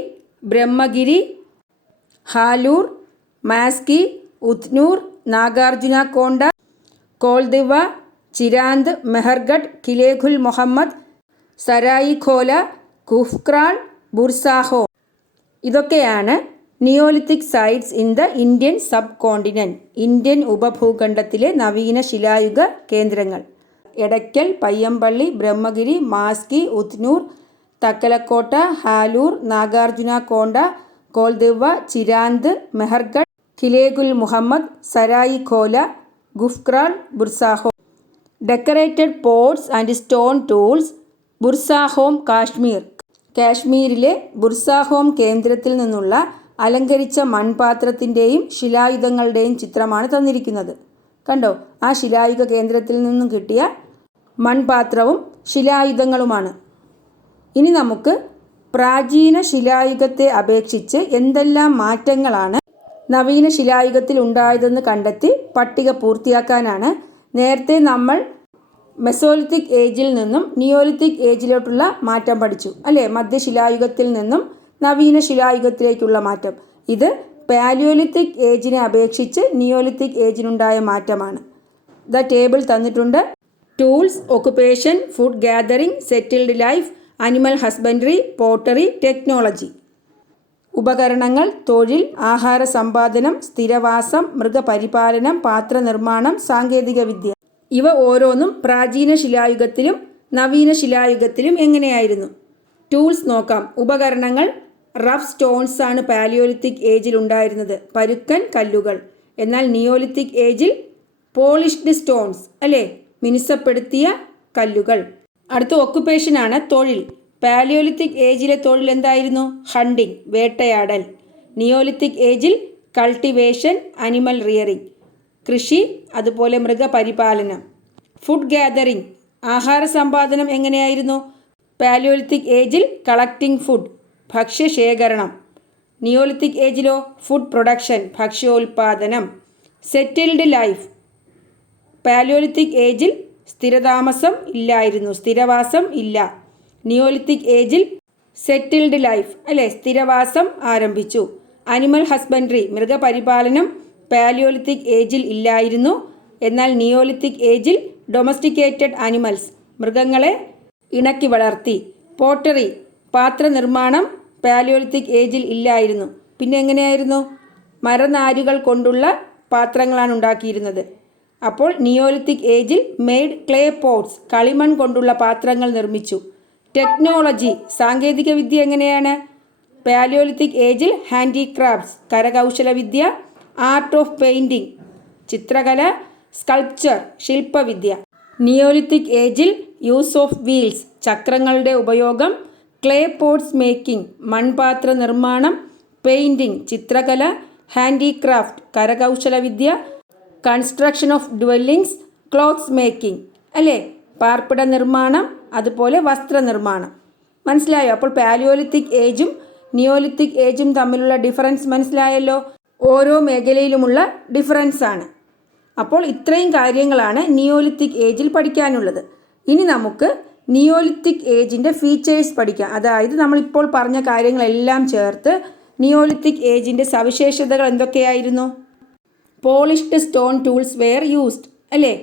ബ്രഹ്മഗിരി, ഹാലൂർ, മാസ്കി, ഉത്നൂർ, നാഗാർജുന കോണ്ട, കോൾദിവ, ചിരാന്ത്, മെഹർഗഡ്, കിലേഖുൽ മുഹമ്മദ്, സരായി ഖോല, കുഫ്ക്രാൾ, ബുർസാഹോ. ഇതൊക്കെയാണ് Neolithic sites in the Indian subcontinent. Indian ഉപഭൂഖണ്ഡത്തിലെ നവീന ശിലായുഗ കേന്ദ്രങ്ങൾ. Edakkal, Payyampalli, Brahmagiri, Maski, Utnur, Takkalakota, Hallur, Nagarjunakonda, Koldihwa, Chirand, Mehrgarh, Kili Ghul Muhammad, Sarai Khola, Gufkral, Burzahom. Decorated pots and stone tools, Burzahom, Kashmir. കാശ്മീരിലെ ബുർസാഹോം കേന്ദ്രത്തിൽ നിന്നുള്ള അലങ്കരിച്ച മൺപാത്രത്തിൻ്റെയും ശിലായുധങ്ങളുടെയും ചിത്രമാണ് തന്നിരിക്കുന്നത്. കണ്ടോ? ആ ശിലായുധ കേന്ദ്രത്തിൽ നിന്നും കിട്ടിയ മൺപാത്രവും ശിലായുധങ്ങളുമാണ്. ഇനി നമുക്ക് പ്രാചീന ശിലായുഗത്തെ അപേക്ഷിച്ച് എന്തെല്ലാം മാറ്റങ്ങളാണ് നവീന ശിലായുഗത്തിൽ ഉണ്ടായതെന്ന് കണ്ടെത്തി പട്ടിക പൂർത്തിയാക്കാനാണ്. നേരത്തെ നമ്മൾ മെസോലിത്തിക് ഏജിൽ നിന്നും നിയോലിത്തിക് ഏജിലോട്ടുള്ള മാറ്റം പഠിച്ചു അല്ലേ? മധ്യശിലായുഗത്തിൽ നിന്നും നവീന ശിലായുഗത്തിലേക്കുള്ള മാറ്റം. ഇത് പാലിയോലിത്തിക് ഏജിനെ അപേക്ഷിച്ച് നിയോലിത്തിക് ഏജിനുണ്ടായ മാറ്റമാണ്. ദ ടേബിൾ തന്നിട്ടുണ്ട്. Tools, occupation, food gathering, settled life, animal husbandry, pottery, technology. ഉപകരണങ്ങൾ, തൊഴിൽ, ആഹാര സമ്പാദനം, സ്ഥിരവാസം, മൃഗപരിപാലനം, പാത്രനിർമ്മാണം, സാങ്കേതികവിദ്യ. ഇവ ഓരോന്നും പ്രാചീന ശിലായുഗത്തിലും നവീന ശിലായുഗത്തിലും എങ്ങനെയായിരുന്നു? ടൂൾസ് നോക്കാം. ഉപകരണങ്ങൾ. റഫ് സ്റ്റോൺസ് ആണ് പാലിയോലിത്തിക് ഏജിൽ ഉണ്ടായിരുന്നത്, പരുക്കൻ കല്ലുകൾ. എന്നാൽ നിയോലിത്തിക് ഏജിൽ പോളിഷ്ഡ് സ്റ്റോൺസ്, അല്ലേ, മിനുസപ്പെടുത്തിയ കല്ലുകൾ. അടുത്ത ഒക്കുപേഷനാണ് തൊഴിൽ. പാലിയോലിത്തിക് ഏജിലെ തൊഴിൽ എന്തായിരുന്നു? ഹണ്ടിങ്, വേട്ടയാടൽ. നിയോലിത്തിക് ഏജിൽ കൾട്ടിവേഷൻ, അനിമൽ റിയറിങ്, കൃഷി, അതുപോലെ മൃഗപരിപാലനം. ഫുഡ് ഗ്യാതറിങ്, ആഹാര സമ്പാദനം എങ്ങനെയായിരുന്നു? പാലിയോലിത്തിക് ഏജിൽ കളക്ടിങ് ഫുഡ്, ഭക്ഷ്യശേഖരണം. നിയോലിത്തിക് ഏജിലോ ഫുഡ് പ്രൊഡക്ഷൻ, ഭക്ഷ്യോൽപാദനം. Settled life. പാലിയോലിത്തിക് ഏജിൽ സ്ഥിരതാമസം ഇല്ലായിരുന്നു, സ്ഥിരവാസം ഇല്ല. നിയോലിത്തിക് ഏജിൽ സെറ്റിൽഡ് ലൈഫ്, അല്ലേ, സ്ഥിരവാസം ആരംഭിച്ചു. അനിമൽ ഹസ്ബൻഡറി, മൃഗപരിപാലനം പാലിയോലിത്തിക് ഏജിൽ ഇല്ലായിരുന്നു. എന്നാൽ നിയോലിത്തിക് ഏജിൽ ഡൊമസ്റ്റിക്കേറ്റഡ് അനിമൽസ്, മൃഗങ്ങളെ ഇണക്കി വളർത്തി. പോട്ടറി, പാത്രനിർമ്മാണം പാലിയോലിത്തിക് ഏജിൽ ഇല്ലായിരുന്നു. പിന്നെ എങ്ങനെയായിരുന്നു? മരനാരുകൾ കൊണ്ടുള്ള പാത്രങ്ങളാണ് ഉണ്ടാക്കിയിരുന്നത്. അപ്പോൾ നിയോലിത്തിക് ഏജിൽ മെയ്ഡ് ക്ലേ പോട്ട്സ്, കളിമൺ കൊണ്ടുള്ള പാത്രങ്ങൾ നിർമ്മിച്ചു. ടെക്നോളജി, സാങ്കേതികവിദ്യ എങ്ങനെയാണ്? പാലിയോലിത്തിക് ഏജിൽ ഹാൻഡിക്രാഫ്റ്റ്സ്, കരകൗശലവിദ്യ. ആർട്ട് ഓഫ് പെയിൻറ്റിങ്, ചിത്രകല. സ്കൾപ്ചർ, ശില്പവിദ്യ. നിയോലിത്തിക് ഏജിൽ യൂസ് ഓഫ് വീൽസ്, ചക്രങ്ങളുടെ ഉപയോഗം. ക്ലേ പോട്ട്സ് മേക്കിംഗ്, മൺപാത്ര നിർമ്മാണം. പെയിൻറ്റിങ്, ചിത്രകല. ഹാൻഡിക്രാഫ്റ്റ്, കരകൗശലവിദ്യ. Construction of dwellings, clothes making, അല്ലേ, പാർപ്പിട നിർമ്മാണം, അതുപോലെ വസ്ത്രനിർമ്മാണം. മനസ്സിലായോ? അപ്പോൾ പാലിയോലിത്തിക് ഏജും നിയോലിത്തിക് ഏജും തമ്മിലുള്ള ഡിഫറൻസ് മനസ്സിലായല്ലോ. ഓരോ മേഖലയിലുമുള്ള ഡിഫറൻസ് ആണ്. അപ്പോൾ ഇത്രയും കാര്യങ്ങളാണ് നിയോലിത്തിക് ഏജിൽ പഠിക്കാനുള്ളത്. ഇനി നമുക്ക് നിയോലിത്തിക് ഏജിൻ്റെ ഫീച്ചേഴ്സ് പഠിക്കാം. അതായത് നമ്മളിപ്പോൾ പറഞ്ഞ കാര്യങ്ങളെല്ലാം ചേർത്ത് നിയോലിത്തിക് ഏജിൻ്റെ സവിശേഷതകൾ എന്തൊക്കെയായിരുന്നു? Polished stone tools were used, അല്ലേ,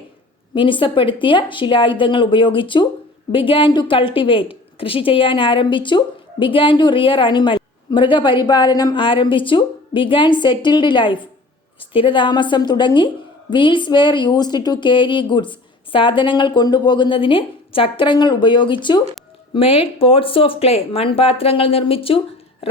മിനുസപ്പെടുത്തിയ ശിലായുധങ്ങൾ ഉപയോഗിച്ചു. ബിഗാൻ ടു കൾട്ടിവേറ്റ്, കൃഷി ചെയ്യാൻ ആരംഭിച്ചു. ബിഗാൻ ടു റിയർ അനിമൽ, മൃഗപരിപാലനം ആരംഭിച്ചു. ബിഗാൻ സെറ്റിൽഡ് ലൈഫ്, സ്ഥിരതാമസം തുടങ്ങി. Wheels were used to carry goods, സാധനങ്ങൾ കൊണ്ടുപോകുന്നതിന് ചക്രങ്ങൾ ഉപയോഗിച്ചു. മെയ്ഡ് പോട്ട്സ് ഓഫ് ക്ലേ, മൺപാത്രങ്ങൾ നിർമ്മിച്ചു.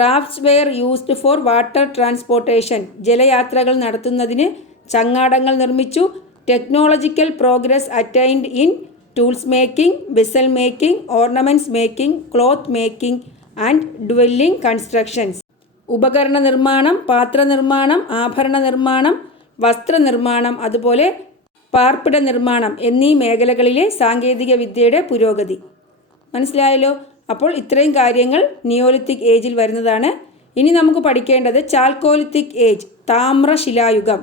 Rafts were used for water transportation, ജലയാത്രകൾ നടത്തുന്നതിന് ചങ്ങാടങ്ങൾ നിർമ്മിച്ചു. Technological progress attained in tools making, vessel making, ornaments making, cloth making and dwelling constructions. ഉപകരണ നിർമ്മാണം, പാത്രനിർമ്മാണം, ആഭരണ നിർമ്മാണം, വസ്ത്രനിർമ്മാണം, അതുപോലെ പാർപ്പിട നിർമ്മാണം എന്നീ മേഖലകളിലെ സാങ്കേതിക വിദ്യയുടെ പുരോഗതി. മനസ്സിലായല്ലോ? അപ്പോൾ ഇത്രയും കാര്യങ്ങൾ നിയോലിത്തിക് ഏജിൽ വരുന്നതാണ്. ഇനി നമുക്ക് പഠിക്കേണ്ടത് ചാൽക്കോലിത്തിക് ഏജ്, താമ്രശിലായുഗം.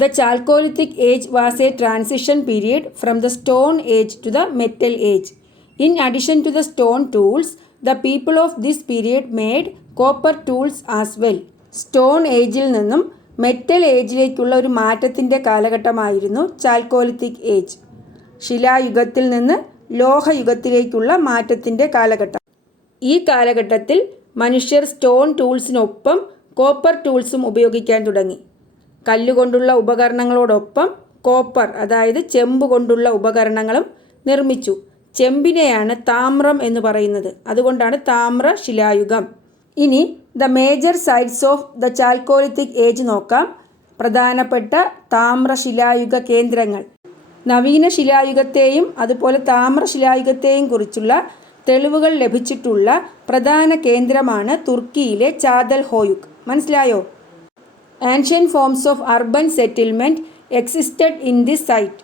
The Chalcolithic age was a transition period from the stone age to the metal age. In addition to the stone tools, the people of this period made copper tools as well. Stone ഏജിൽ നിന്നും metal ഏജിലേക്കുള്ള ഒരു മാറ്റത്തിൻ്റെ കാലഘട്ടമായിരുന്നു chalcolithic age. ശിലായുഗത്തിൽ നിന്ന് ലോഹയുഗത്തിലേക്കുള്ള മാറ്റത്തിൻ്റെ കാലഘട്ടം. ഈ കാലഘട്ടത്തിൽ മനുഷ്യർ സ്റ്റോൺ ടൂൾസിനൊപ്പം കോപ്പർ ടൂൾസും ഉപയോഗിക്കാൻ തുടങ്ങി. കല്ലുകൊണ്ടുള്ള ഉപകരണങ്ങളോടൊപ്പം കോപ്പർ, അതായത് ചെമ്പ് കൊണ്ടുള്ള ഉപകരണങ്ങളും നിർമ്മിച്ചു. ചെമ്പിനെയാണ് താമ്രം എന്ന് പറയുന്നത്, അതുകൊണ്ടാണ് താമ്രശിലായുഗം. ഇനി the major sites of the Chalcolithic age നോക്കാം. പ്രധാനപ്പെട്ട താമ്രശിലായുഗ കേന്ദ്രങ്ങൾ. നവീന ശിലായുഗത്തെയും അതുപോലെ താമ്രശിലായുഗത്തെയും കുറിച്ചുള്ള തെളിവുകൾ ലഭിച്ചിട്ടുള്ള പ്രധാന കേന്ദ്രമാണ് തുർക്കിയിലെ ചാദൽ ഹോയുക്. മനസ്സിലായോ? Ancient forms of urban settlement existed in this site.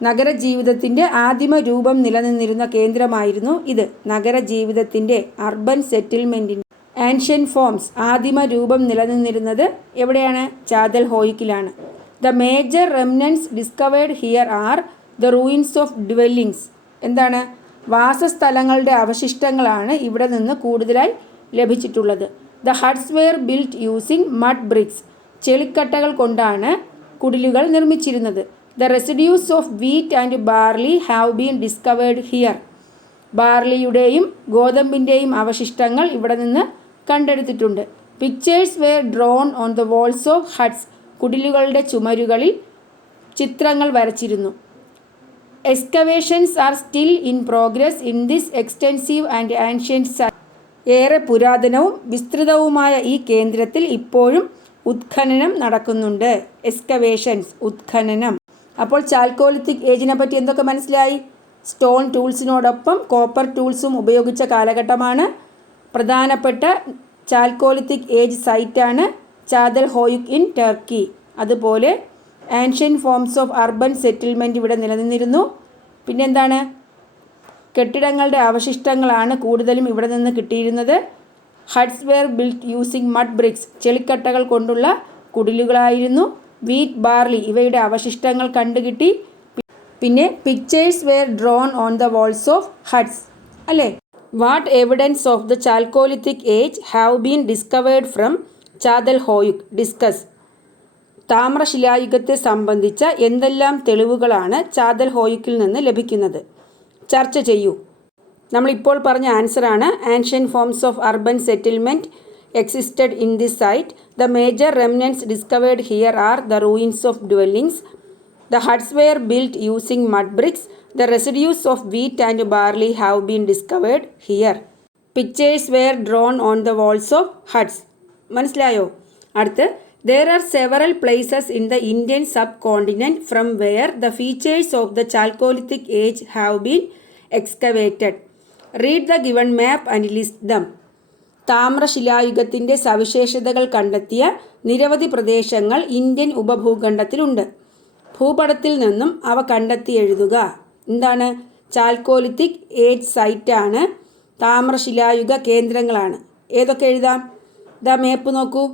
നഗരജീവിതത്തിൻ്റെ ആദിമ രൂപം നിലനിന്നിരുന്ന കേന്ദ്രമായിരുന്നു ഇത്. നഗരജീവിതത്തിൻ്റെ അർബൻ സെറ്റിൽമെൻറ്റിൻ്റെ ആൻഷ്യൻറ്റ് ഫോംസ്, ആദിമ രൂപം നിലനിന്നിരുന്നത് എവിടെയാണ്? ചാദൽ ഹോയിക്കിലാണ്. The major remnants discovered here are the ruins of dwellings. എന്താണ്? വാസസ്ഥലങ്ങളുടെ അവശിഷ്ടങ്ങളാണ് ഇവിടെ നിന്ന് കൂടുതലായി ലഭിച്ചിട്ടുള്ളത്. The huts were built using mud bricks. ചെളിക്കട്ടകൾ കൊണ്ടാണ് കുടിലുകൾ നിർമ്മിച്ചിരുന്നത്. The residues of wheat and barley have been discovered here. ബാർലിയുടെയും ഗോതമ്പിൻ്റെയും അവശിഷ്ടങ്ങൾ ഇവിടെ നിന്ന് കണ്ടെടുത്തിട്ടുണ്ട്. Pictures were drawn on the walls of huts. കുടിലുകളുടെ ചുമരുകളിൽ ചിത്രങ്ങൾ വരച്ചിരുന്നു. Excavations are still in progress in this extensive and ancient site. ഏറെ പുരാതനവും വിസ്തൃതവുമായ ഈ കേന്ദ്രത്തിൽ ഇപ്പോഴും ഉത്ഖനനം നടക്കുന്നുണ്ട്. എക്സ്കവേഷൻസ്, ഉത്ഖനനം. അപ്പോൾ ചാൽക്കോലിത്തിക് ഏജിനെ പറ്റി എന്തൊക്കെ മനസ്സിലായി? സ്റ്റോൺ ടൂൾസിനോടൊപ്പം കോപ്പർ ടൂൾസും ഉപയോഗിച്ച കാലഘട്ടമാണ്. പ്രധാനപ്പെട്ട ചാൽക്കോലിത്തിക് ഏജ് സൈറ്റാണ് ചാദൽ ഹോയുക് ഇൻ ടർക്കി. അതുപോലെ ancient forms of urban settlement ഇവിടെ നിലനിന്നിരുന്നു. പിന്നെന്താണ്? കെട്ടിടങ്ങളുടെ അവശിഷ്ടങ്ങളാണ് കൂടുതലും ഇവിടെ നിന്ന് കിട്ടിയിരുന്നത്. Huts were built using mud bricks. ചെളിക്കട്ടകൾ കൊണ്ടുള്ള കുടിലുകളായിരുന്നു. വീറ്റ്, ബാർലി ഇവയുടെ അവശിഷ്ടങ്ങൾ കണ്ടുകിട്ടി. പിന്നെ pictures were drawn on the walls of huts അല്ലേ. What evidence of the Chalcolithic age have been discovered from Catalhoyuk. Discuss. താമ്രശിലായുഗത്തെ സംബന്ധിച്ച എന്തെല്ലാം തെളിവുകളാണ് ചാദൽ ഹോയുക്കിൽ നിന്ന് ലഭിക്കുന്നത്? ചർച്ച ചെയ്യൂ. നമ്മളിപ്പോൾ പറഞ്ഞ ആൻസറാണ്. Ancient forms of urban settlement existed in this site. The major remnants discovered here are the ruins of dwellings. The huts were built using mud bricks. The residues of wheat and barley have been discovered here. Pictures were drawn on the walls of huts. മനസ്സിലായോ? അടുത്ത്, there are several places in the Indian subcontinent from where the features of the Chalcolithic age have been excavated. Read the given map and list them. താമ്രശിലായുഗത്തിൻ്റെ സവിശേഷതകൾ കണ്ടെത്തിയ നിരവധി പ്രദേശങ്ങൾ Indian ഉപഭൂഖണ്ഡത്തിലുണ്ട്. ഭൂപടത്തിൽ നിന്നും അവ കണ്ടെത്തി എഴുതുക. എന്താണ്? Chalcolithic age സൈറ്റാണ്. താമ്രശിലായുഗ കേന്ദ്രങ്ങളാണ്. ഏതൊക്കെ എഴുതാം? ദാ മേപ്പ് നോക്കൂ.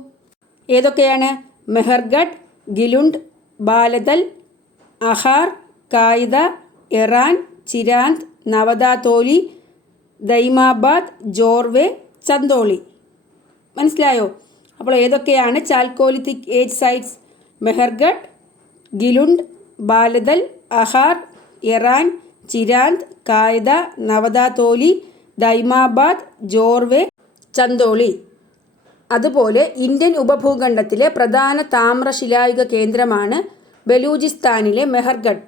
ഏതൊക്കെയാണ്? മെഹർഗഡ്, ഗിലുണ്ട്, ബാലതൽ, അഹാർ, കായിദ, ഇറാൻ, ചിരാന്ത്, നവദാതോലി, ദൈമാബാദ്, ജോർവെ, ചന്ദോളി. മനസ്സിലായോ? അപ്പോൾ ഏതൊക്കെയാണ് Chalcolithic age sites? Mehrgarh, Gilund, Balathal, Ahar, Iran, Chirand, Kayatha, Navdatoli, Daimabad, Jorwe, Chandoli. അതുപോലെ ഇന്ത്യൻ ഉപഭൂഖണ്ഡത്തിലെ പ്രധാന താമ്രശിലായുഗ കേന്ദ്രമാണ് ബലൂചിസ്ഥാനിലെ Mehrgarh.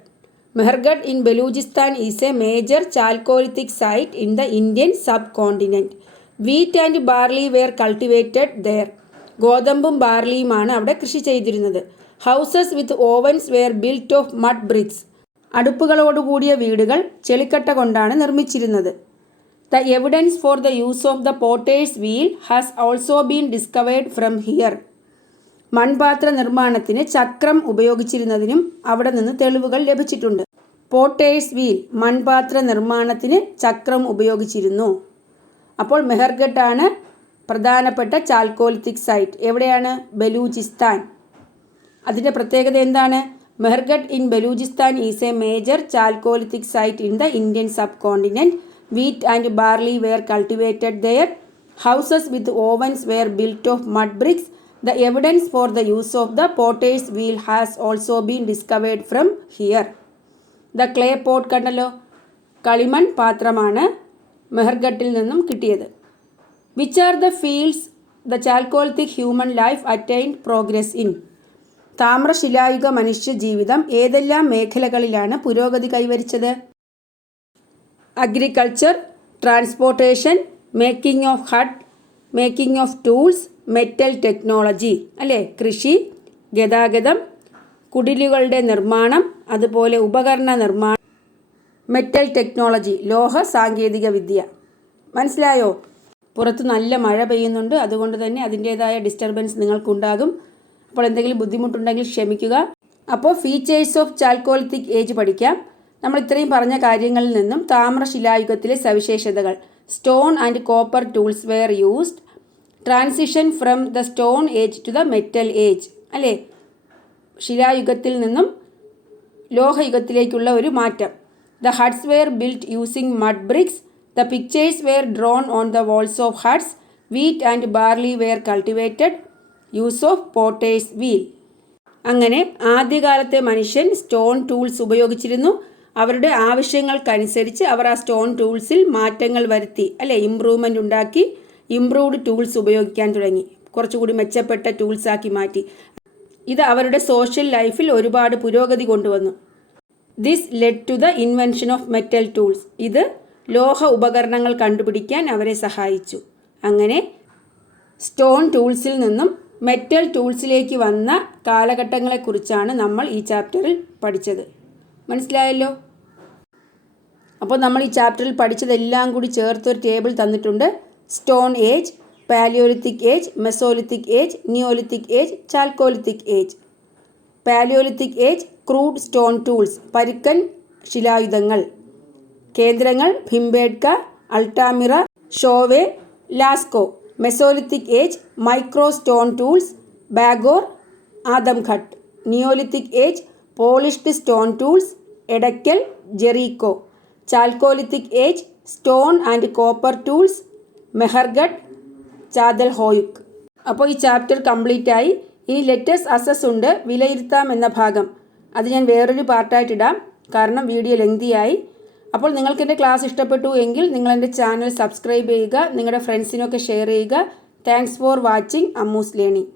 Mehrgarh in Balochistan is a major Chalcolithic site in the Indian subcontinent. Wheat and barley were cultivated there. ഗോതമ്പും ബാർലിയുമാണ് അവിടെ കൃഷി ചെയ്തിരുന്നത്. Houses with ovens were built of mud bricks. അടുപ്പുകളോടുകൂടിയ വീടുകൾ ചെളിക്കട്ട കൊണ്ടാണ് നിർമ്മിച്ചിരുന്നത്. The evidence for the use of the potter's wheel has also been discovered from here. മൺപാത്ര നിർമ്മാണത്തിന് ചക്രം ഉപയോഗിച്ചിരുന്നതിനും അവിടെ നിന്ന് തെളിവുകൾ ലഭിച്ചിട്ടുണ്ട്. പോട്ടേഴ്സ് വീൽ, മൺപാത്ര നിർമ്മാണത്തിന് ചക്രം ഉപയോഗിച്ചിരുന്നു. അപ്പോൾ മെഹർഗഡ് ആണ് പ്രധാനപ്പെട്ട ചാൽക്കോലിത്തിക് സൈറ്റ്. എവിടെയാണ്? ബലൂചിസ്ഥാൻ. അതിൻ്റെ പ്രത്യേകത എന്താണ്? Mehrgarh in Balochistan is a major Chalcolithic site in the Indian subcontinent. Wheat and barley were cultivated there. Houses with ovens were built of mud bricks. The evidence for the use of the potter's wheel has also been discovered from here. The clay pot കണ്ടല്ലോ, കളിമൺ പാത്രമാണ് മെഹർഗഡിൽ നിന്നും കിട്ടിയത്. Which are the fields the Chalcolithic human life attained progress in. താമ്രശിലായുഗ മനുഷ്യ ജീവിതം ഏതെല്ലാം മേഖലകളിലാണ് പുരോഗതി കൈവരിച്ചത്? Agriculture, transportation, making of hut, making of tools, metal technology അല്ലേ. കൃഷി, ഗതാഗതം, കുടിലുകളുടെ നിർമ്മാണം, അതുപോലെ ഉപകരണ നിർമ്മാണം, മെറ്റൽ ടെക്നോളജി, ലോഹ സാങ്കേതിക വിദ്യ. മനസ്സിലായോ? പുറത്ത് നല്ല മഴ പെയ്യുന്നുണ്ട്, അതുകൊണ്ട് തന്നെ അതിൻ്റേതായ ഡിസ്റ്റർബൻസ് നിങ്ങൾക്കുണ്ടാകും. അപ്പോൾ എന്തെങ്കിലും ബുദ്ധിമുട്ടുണ്ടെങ്കിൽ ക്ഷമിക്കുക. അപ്പോൾ ഫീച്ചേഴ്സ് ഓഫ് ചാൽക്കോലിത്തിക് ഏജ് പഠിക്കാം. നമ്മൾ ഇത്രയും പറഞ്ഞ കാര്യങ്ങളിൽ നിന്നും താമ്രശിലായുഗത്തിലെ സവിശേഷതകൾ. Stone and copper tools were used. Transition from the stone age to the metal age അല്ലേ. ശിലായുഗത്തിൽ നിന്നും ലോഹയുഗത്തിലേക്കുള്ള ഒരു മാറ്റം. The huts were built using mud bricks. The pictures were drawn on the walls of huts. Wheat and barley were cultivated. Use of potter's wheel. അങ്ങനെ ആദ്യകാലത്തെ മനുഷ്യൻ stone tools ഉപയോഗിച്ചിരുന്നു. അവരുടെ ആവശ്യങ്ങൾക്കനുസരിച്ച് അവർ ആ സ്റ്റോൺ ടൂൾസിൽ മാറ്റങ്ങൾ വരുത്തി അല്ലേ, ഇംപ്രൂവ്മെൻ്റ് ഉണ്ടാക്കി. ഇംപ്രൂവ്ഡ് ടൂൾസ് ഉപയോഗിക്കാൻ തുടങ്ങി. കുറച്ചുകൂടി മെച്ചപ്പെട്ട ടൂൾസാക്കി മാറ്റി. ഇത് അവരുടെ സോഷ്യൽ ലൈഫിൽ ഒരുപാട് പുരോഗതി കൊണ്ടുവന്നു. This led to the invention of metal tools. ഇത് ലോഹ ഉപകരണങ്ങൾ കണ്ടുപിടിക്കാൻ അവരെ സഹായിച്ചു. അങ്ങനെ സ്റ്റോൺ ടൂൾസിൽ നിന്നും മെറ്റൽ ടൂൾസിലേക്ക് വന്ന കാലഘട്ടങ്ങളെക്കുറിച്ചാണ് നമ്മൾ ഈ ചാപ്റ്ററിൽ പഠിച്ചത്. മനസ്സിലായല്ലോ? അപ്പോൾ നമ്മൾ ഈ ചാപ്റ്ററിൽ പഠിച്ചതെല്ലാം കൂടി ചേർത്തൊരു ടേബിൾ തന്നിട്ടുണ്ട്. Stone age, Palaeolithic age, Mesolithic age, Neolithic age, Chalcolithic age. Palaeolithic age crude stone tools, പരുക്കൻ ശിലായുധങ്ങൾ. കേന്ദ്രങ്ങൾ Bhimbetka, Altamira, Chauvet, Lascaux. Mesolithic age micro stone tools, Bagor, Adamgarh. Neolithic age polished stone tools, Edakkal, Jericho. Chalcolithic age stone and copper tools, Mehrgarh, Catalhoyuk. അപ്പോൾ ഈ chapter complete ആയി. ഇനി let's assess ഉണ്ട്, വിലയിരുത്താം എന്ന ഭാഗം. അത് ഞാൻ വേറൊരു പാർട്ടായിട്ടിടാം, കാരണം വീഡിയോ ലെങ്തിയായി. അപ്പോൾ നിങ്ങൾക്ക് എൻ്റെ ക്ലാസ് ഇഷ്ടപ്പെട്ടു എങ്കിൽ നിങ്ങൾ എൻ്റെ ചാനൽ സബ്സ്ക്രൈബ് ചെയ്യുക, നിങ്ങളുടെ ഫ്രണ്ട്സിനൊക്കെ ഷെയർ ചെയ്യുക. Thanks for watching Ammu's learning.